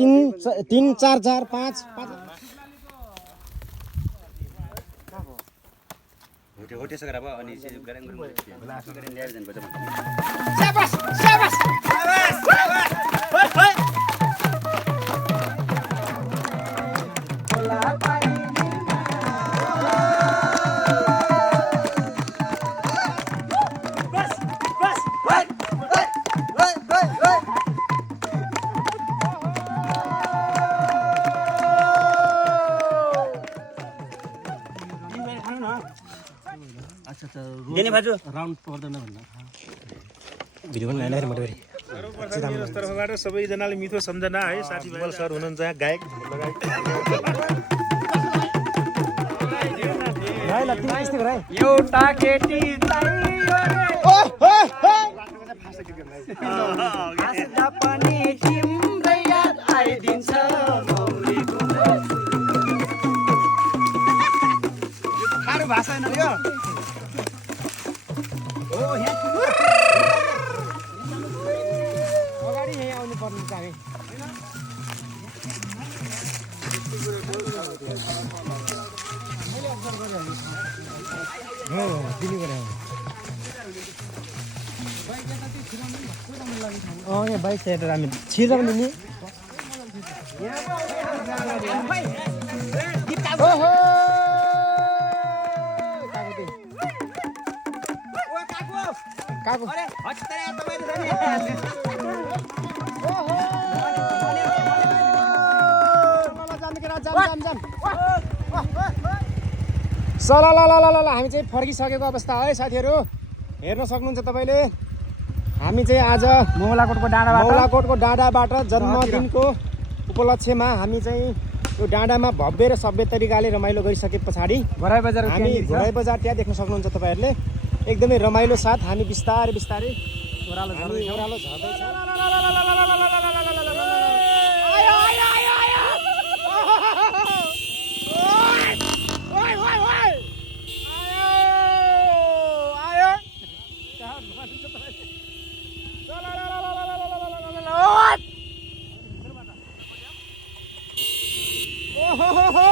3 4 4 5 होटे सकेर अब अनि गरम गरम ल्याएर जानुपर्छ शाबाश शाबाश शाबाश शाबाश देने भाजु राउन्ड पर्दैन भन्दा भिडियो पनि लाएर मटरी तर्फबाट सबैजनाले मिठो सम्झना है साथीभाइ सर हुनुहुन्छ यहाँ गायक एउटा केटी पनि तिम्रै याद आइदिन्छ खानु भएको छैन यो अगाडि यही आउनु पर्ने चाहिँ हो दिनु गरे यहाँ बाइक साइड हामी छिर्दा पनि नि ओहो काको अरे हत्तरे तपाईले जाने ओहो मलाई जान के जाम सलालालाला हामी चाहिँ फर्किसकेको अवस्था है साथीहरु हेर्न सक्नुहुन्छ तपाईले हामी चाहिँ आज मौलाकोटको डाँडाबाट जन्मदिनको उपलक्ष्यमा हामी चाहिँ यो डाँडामा भव्य र सभ्य तरिकाले रमाइलो गरिसके पछाडी घोराई बजार त्यहाँ देख्न सक्नुहुन्छ तपाईहरुले एकदमै रमाइलो साथ हामी बिस्तारै ओरालो झर्दैछ ओहो